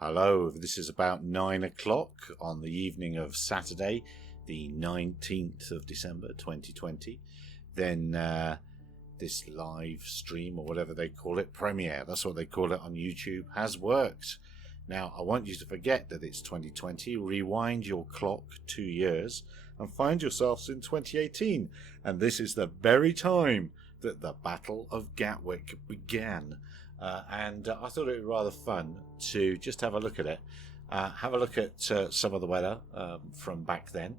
Hello, this is about 9 o'clock on the evening of Saturday, the 19th of December 2020. Then this live stream, or whatever they call it, premiere, that's what they call it on YouTube, has worked. Now, I want you to forget that it's 2020, rewind your clock 2 years, and find yourselves in 2018. And this is the very time that the Battle of Gatwick began. And I thought it would be rather fun to just have a look at it. Have a look at some of the weather from back then.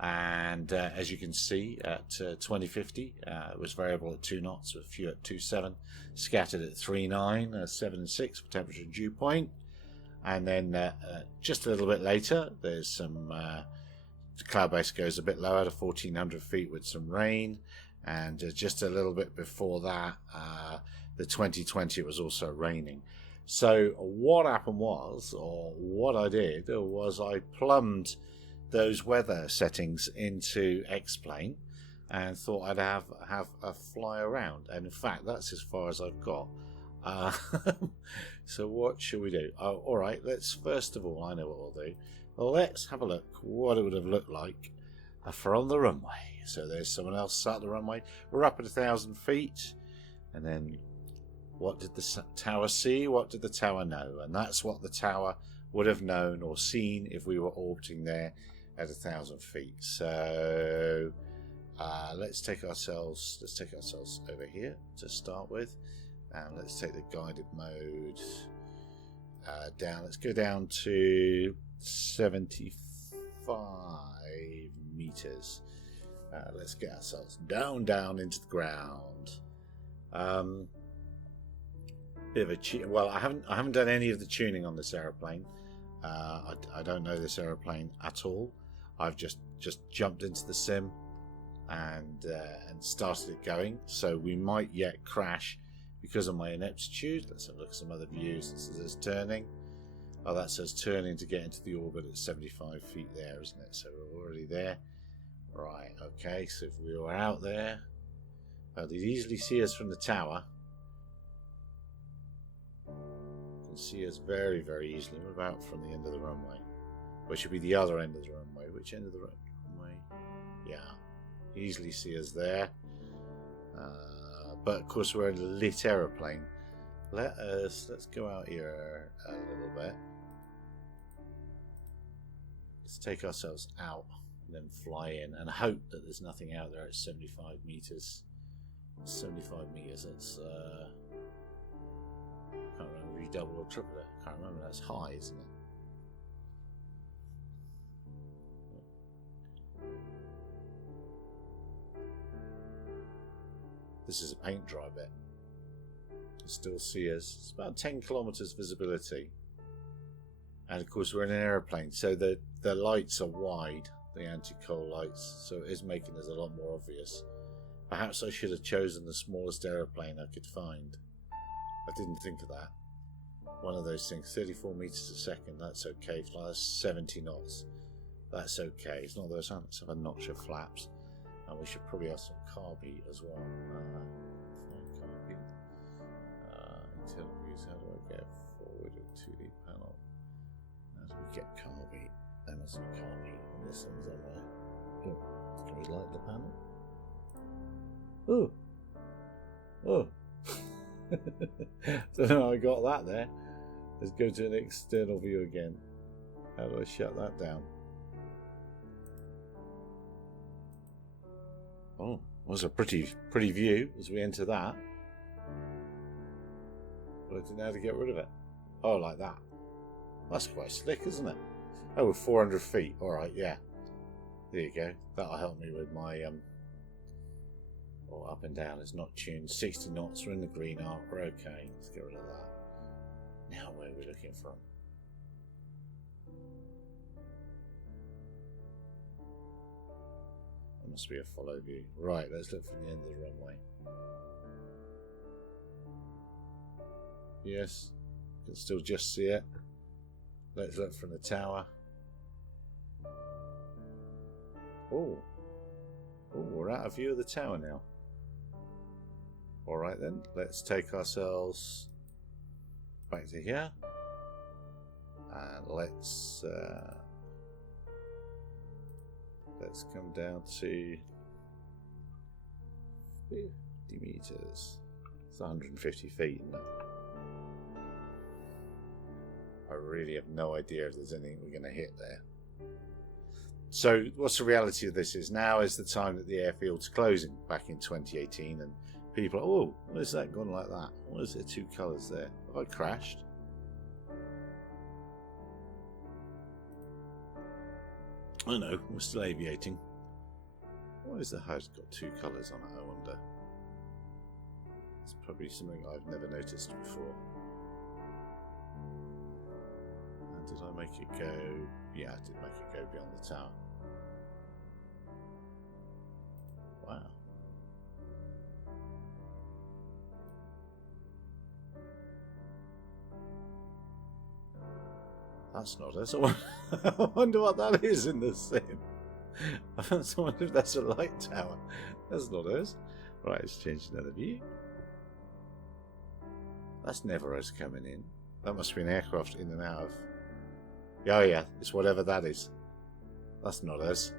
And as you can see, at 2050, it was variable at 2 knots, a few at 2.7, scattered at 3.9, 7.6 for temperature and dew point. And then just a little bit later, there's some the cloud base goes a bit lower to 1,400 feet with some rain. And just a little bit before that, the 2020, it was also raining. So what happened was, or what I did, was I plumbed those weather settings into X-Plane and thought I'd have a fly around. And in fact, that's as far as I've got. So what should we do? Oh, all right, let's first of all, I know what we'll do. Let's have a look what it would have looked like from the runway. So there's someone else sat at the runway. We're up at 1,000 feet. And then what did the tower see? What did the tower know? And that's what the tower would have known or seen if we were orbiting there at 1,000 feet. So let's take ourselves over here to start with. And let's take the guided mode down. Let's go down to 75 meters. Let's get ourselves down into the ground. Bit of a well, I haven't done any of the tuning on this aeroplane. I don't know this aeroplane at all. I've just jumped into the sim and started it going. So we might yet crash because of my ineptitude. Let's have a look at some other views. This is us turning. Oh, that says turning to get into the orbit at 75 feet there, isn't it? So we're already there. Right, okay, so if we were out there, they'd easily see us from the tower. You can see us very, very easily. We're about from the end of the runway, which should be the other end of the runway. Which end of the runway? Yeah, easily see us there. But of course, we're in a lit aeroplane. Let's go out here a little bit. Let's take ourselves out and then fly in and hope that there's nothing out there at 75 meters. 75 meters, that's can't remember if you double or triple it. Can't remember, that's high, isn't it? This is a paint dry bit. You still see us. It's about 10 kilometers visibility. And of course we're in an aeroplane, so the lights are wide, the anti-coal lights, so it is making us a lot more obvious. Perhaps I should have chosen the smallest aeroplane I could find. I didn't think of that. One of those things, 34 meters a second, that's okay. Fly 70 knots, that's okay. It's not those, let's have a notch of flaps. And we should probably have some carby as well. Carby. Internal views, how do I get forward to the panel? How do we get carby? There must be carby on this one somewhere. Oh, can we light the panel? Oh. Don't know how I got that there. Let's go to an external view again. How do I shut that down? Oh, was a pretty view as we enter that. But I didn't know how to get rid of it. Oh, like that. That's quite slick, isn't it? Oh, 400 feet. All right, yeah. There you go. That'll help me with my up and down. It's not tuned. 60 knots. We're in the green arc. We're okay. Let's get rid of that. Now, where are we looking from? Must be a follow view. Right, let's look from the end of the runway. Yes, can still just see it. Let's look from the tower. Oh, we're out of view of the tower now. Alright then, let's take ourselves back to here. let's come down to 50 meters. It's 150 feet, isn't it? I really have no idea if there's anything we're going to hit there. So what's the reality of this is now is the time that the airfield's closing back in 2018, and people are, oh, what is that gone like that? What is there, two colours there? Have I crashed? Oh no, we're still aviating. Why is the house got two colours on it, I wonder? It's probably something I've never noticed before. And did I make it go? Yeah, I did make it go beyond the tower. Wow. That's not us. I wonder what that is in the sim. I wonder if that's a light tower. That's not us. Right, let's change another view. That's never us coming in. That must be an aircraft in and out of... Oh yeah, it's whatever that is. That's not us.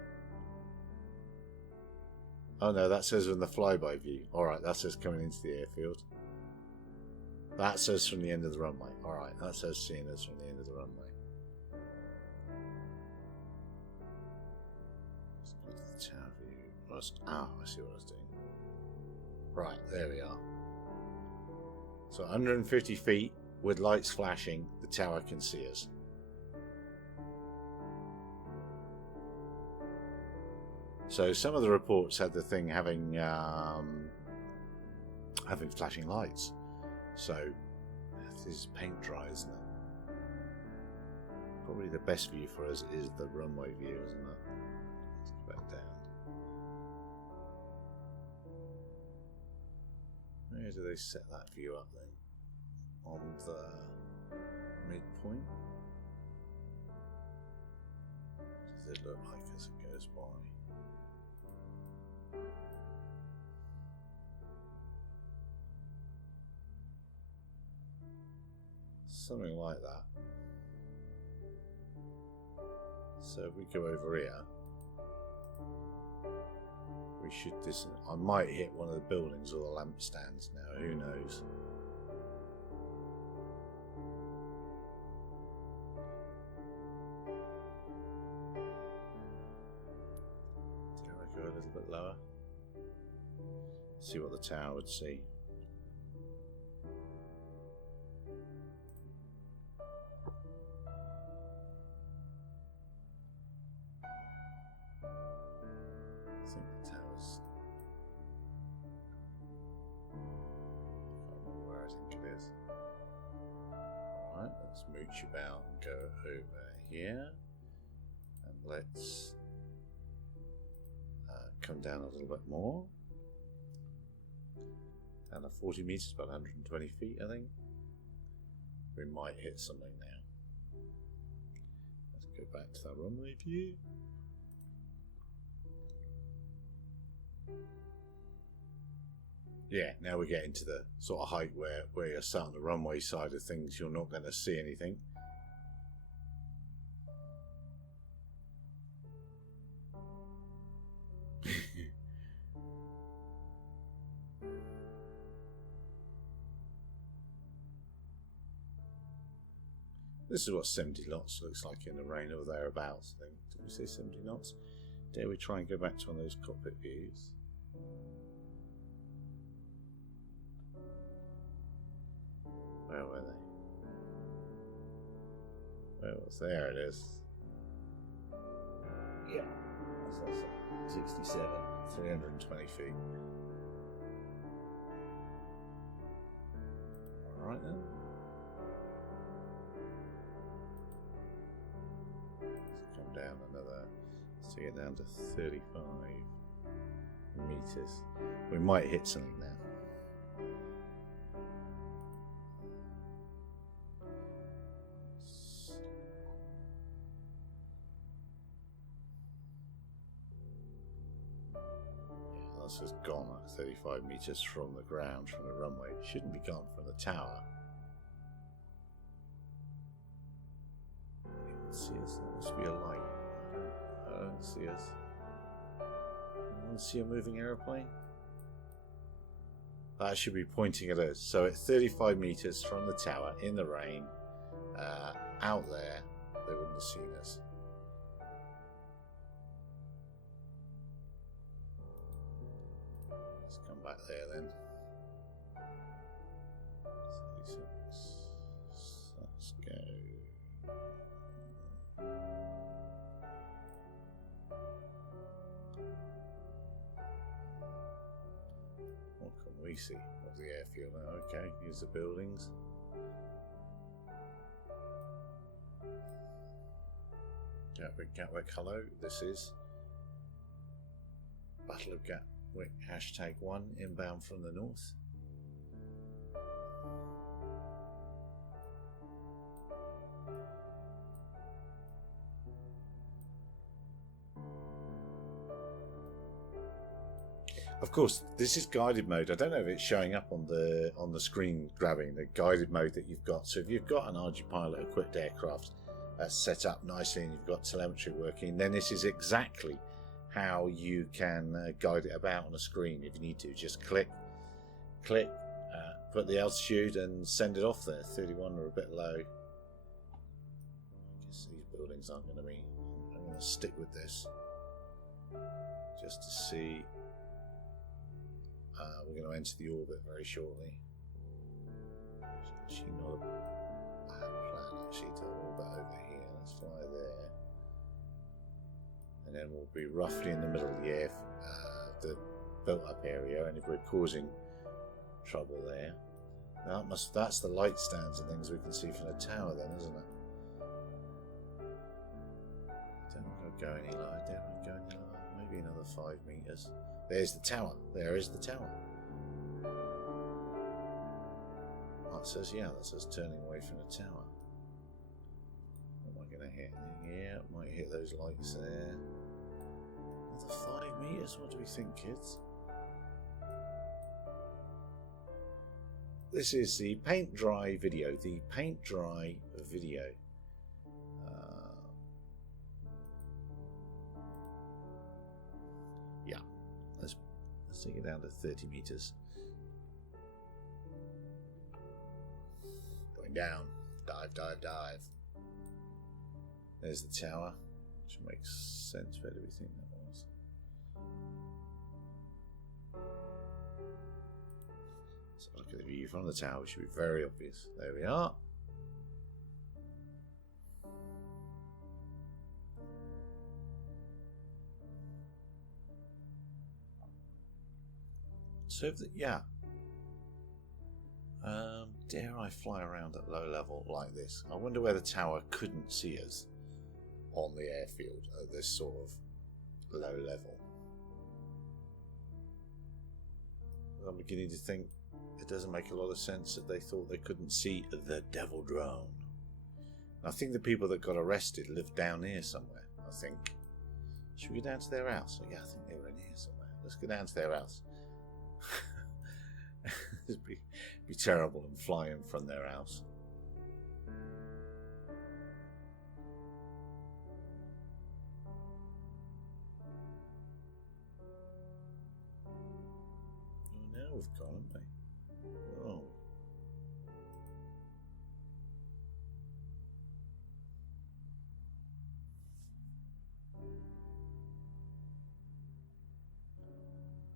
Oh no, that says from the flyby view. Alright, that says coming into the airfield. That says from the end of the runway. Alright, that says seeing us from the end of the runway. Let's go to the tower view. Oh, I see what I was doing. Right, there we are. So 150 feet with lights flashing, the tower can see us. So some of the reports had the thing having flashing lights. So this is paint dry, isn't it? Probably the best view for us is the runway view, isn't it? Let's go back down. Where do they set that view up then? On the midpoint? What does it look like as it goes by? Something like that. So if we go over here, we should I might hit one of the buildings or the lampstands now, who knows. Dare I go a little bit lower? See what the tower would see. I think the tower's... I can't remember where I think it is. Alright, let's mooch about and go over here. And let's come down a little bit more. And 40 meters, about 120 feet, I think. We might hit something now. Let's go back to that runway view. Yeah, now we get into the sort of height where you're sat on the runway side of things, you're not going to see anything. This is what 70 knots looks like in the rain or thereabouts. I think. Did we say 70 knots? Dare we try and go back to one of those cockpit views? Where were they? Where was there? It is. Yeah, that's 67, 320 feet. All right then. Let's come down another. Let's take it down to 35 meters. We might hit something now. This has gone at 35 meters from the ground, from the runway. It shouldn't be gone from the tower. See us? There must be a light. I don't see us. Anyone see a moving aeroplane? That should be pointing at us. So at 35 meters from the tower, in the rain, out there, they wouldn't have seen us. Let's come back there then. 36. Let's go. What can we see of the airfield now? Okay, here's the buildings. Gatwick, hello. This is Battle of Gatwick #1 inbound from the north. Of course, this is guided mode. I don't know if it's showing up on the screen grabbing the guided mode that you've got. So if you've got an Ardupilot equipped aircraft set up nicely and you've got telemetry working, then this is exactly how you can guide it about on a screen. If you need to, just click, put the altitude and send it off there. 31 or a bit low. I guess these buildings aren't going to be. I'm going to stick with this just to see. We're going to enter the orbit very shortly. It's actually not a bad plan actually to orbit over here. Let's fly there. And then we'll be roughly in the middle of the built up area, and if we're causing trouble there. That's the light stands and things we can see from the tower then, isn't it? Don't think I'll go any lower. Don't go any lower. Maybe another 5 meters. There's the tower. There is the tower. That says, yeah, that says turning away from the tower. What am I going to hit? Yeah, might hit those lights there. Another 5 meters? What do we think, kids? This is the paint dry video. The paint dry video. Yeah. Let's take it down to 30 meters. Going down. Dive, dive, dive. There's the tower, which makes sense. Where do we think that was? So look at the view from the tower, which should be very obvious. There we are. So, yeah. Dare I fly around at low level like this? I wonder where the tower couldn't see us on the airfield at this sort of low level. I'm beginning to think it doesn't make a lot of sense that they thought they couldn't see the devil drone. I think the people that got arrested lived down here somewhere, I think. Should we go down to their house? Yeah, I think they were in here somewhere. Let's go down to their house. It'd be terrible and fly in from their house. Oh, now we've gone, haven't we? Oh.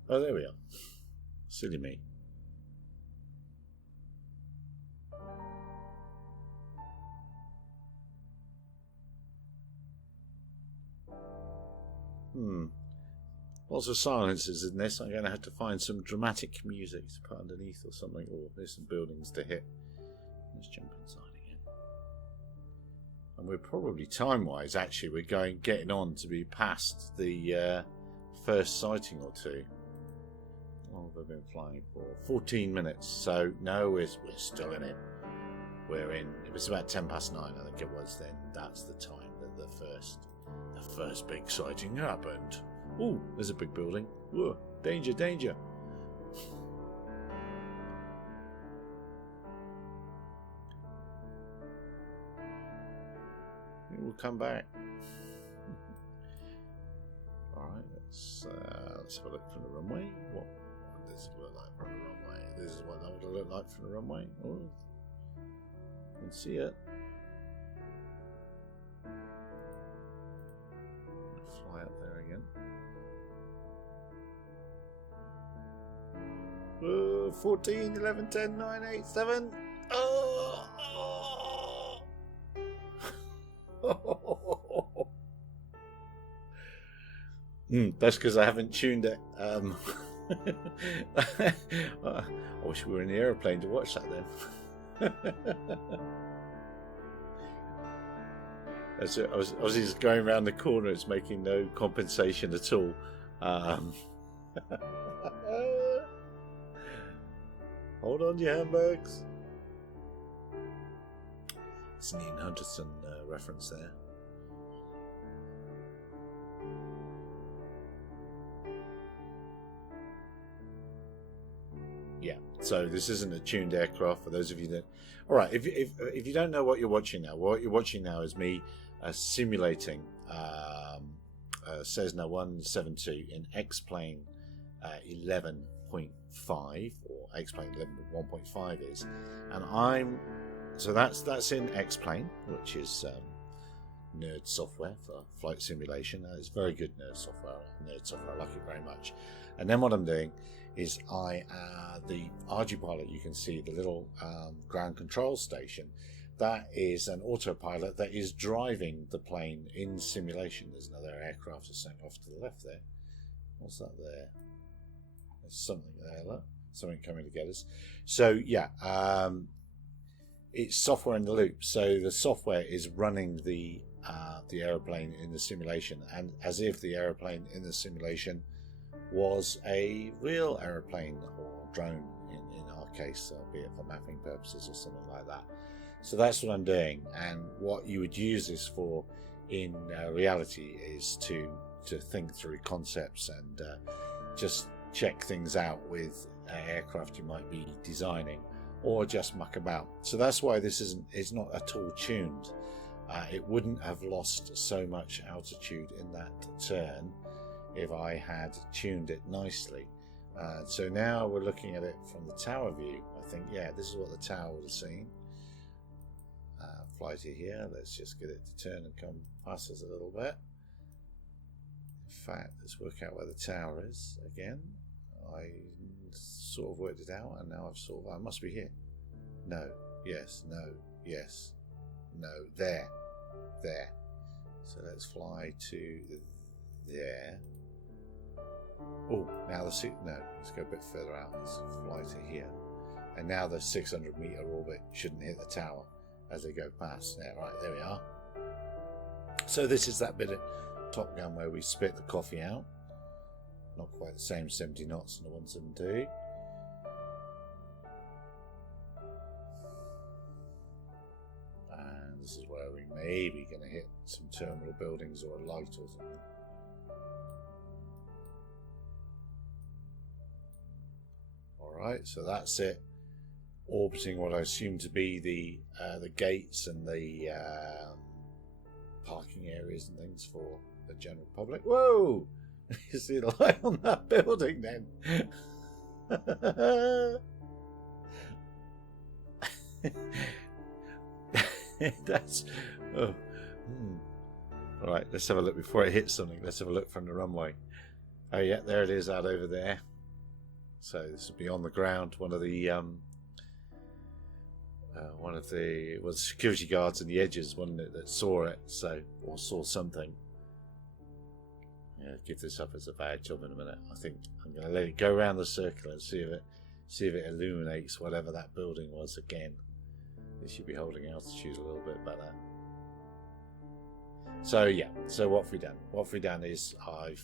Oh, there we are. Silly me. Lots of silences in this. I'm going to have to find some dramatic music to put underneath or something. Or there's some buildings to hit. Let's jump inside again. And we're probably time-wise, actually, we're getting on to be past the first sighting or two. How long have I been flying for? 14 minutes. So, no, we're still in it. We're in. It was about 9:10, I think it was then. That's the time that the first big sighting happened. Oh, there's a big building. Whoa, danger, danger. we'll come back. All right, let's have a look from the runway. What does it look like from the runway? This is what that would look like from the runway. Oh, you can see it. Fly up there again. 14, 11, 10, 9, 8, 7. Oh! That's because I haven't tuned it. I wish we were in the aeroplane to watch that then. As I was just going around the corner, it's making no compensation at all. Hold on to your handbags. It's an Ian Hunterson reference there. Yeah, so this isn't a tuned aircraft for those of you that... Alright, if you don't know what you're watching now is me simulating Cessna 172 in X-Plane 11.5, or X-Plane 11.1.5 is, and that's in X-Plane, which is nerd software for flight simulation. It's very good nerd software. I like it very much. And then what I'm doing is the Ardupilot, you can see the little ground control station. That is an autopilot that is driving the plane in simulation. There's another aircraft just off to the left there. What's that there? There's something there, look. Something coming to get us. So yeah, it's software in the loop. So the software is running the aeroplane in the simulation, and as if the aeroplane in the simulation was a real aeroplane or drone in our case, be it for mapping purposes or something like that. So that's what I'm doing, and what you would use this for in reality is to think through concepts and just check things out with aircraft you might be designing, or just muck about. So that's why this is not at all tuned. It wouldn't have lost so much altitude in that turn if I had tuned it nicely. So now we're looking at it from the tower view. I think, yeah, this is what the tower would have seen. Fly to here. Let's just get it to turn and come past us a little bit. In fact, let's work out where the tower is again. I sort of worked it out, and now I must be here. No, yes, no, yes, no, there. So let's fly to there. Oh, now let's go a bit further out. Let's fly to here. And now the 600-meter orbit shouldn't hit the tower as they go past. Yeah, right, there we are. So this is that bit of Top Gun where we spit the coffee out. Not quite the same 70 knots in the 172. And this is where we may be going to hit some terminal buildings or a light or something. Alright, so that's it. Orbiting what I assume to be the gates and the parking areas and things for the general public. Whoa! You see the light on that building then? That's... Oh. Alright, let's have a look before it hits something. Let's have a look from the runway. Oh yeah, there it is out over there. So this would be on the ground. One of the security guards on the edges, wasn't it, that saw it, or saw something. Yeah, give this up as a bad job in a minute. I think I'm going to let it go around the circle and see if it illuminates whatever that building was again. It should be holding altitude a little bit better. So yeah, so what have we done? What have we done is I've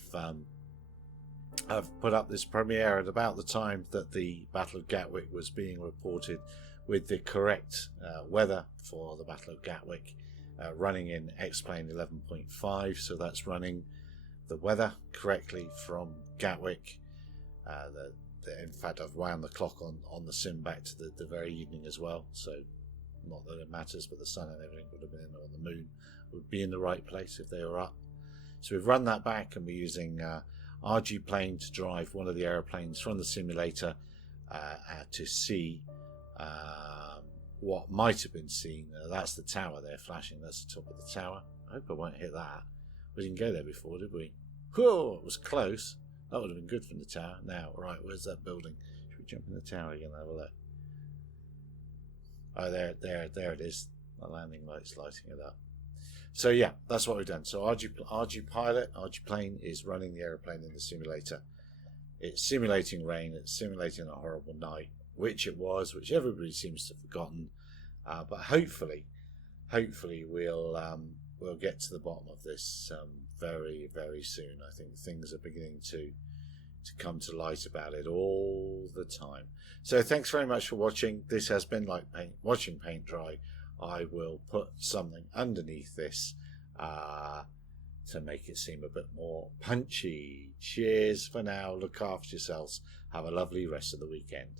put up this premiere at about the time that the Battle of Gatwick was being reported, with the correct weather for the Battle of Gatwick, running in X-Plane 11.5. So that's running the weather correctly from Gatwick. In fact, I've wound the clock on the sim back to the very evening as well. So not that it matters, but the sun and everything would have been, or the moon would be in the right place if they were up. So we've run that back, and we're using Ardupilot to drive one of the aeroplanes from the simulator to see what might have been seen. That's the tower there flashing. That's the top of the tower. I hope I won't hit that. We didn't go there before, did we? Whoa, it was close. That would have been good from the tower. Now, right, where's that building? Should we jump in the tower again and have a look? Oh, there it is. The landing light's lighting it up. So yeah, that's what we've done. So Arduplane is running the aeroplane in the simulator. It's simulating rain. It's simulating a horrible night, which it was, which everybody seems to have forgotten. But hopefully we'll get to the bottom of this very, very soon. I think things are beginning to come to light about it all the time. So thanks very much for watching. This has been like watching paint dry. I will put something underneath this to make it seem a bit more punchy. Cheers for now. Look after yourselves. Have a lovely rest of the weekend.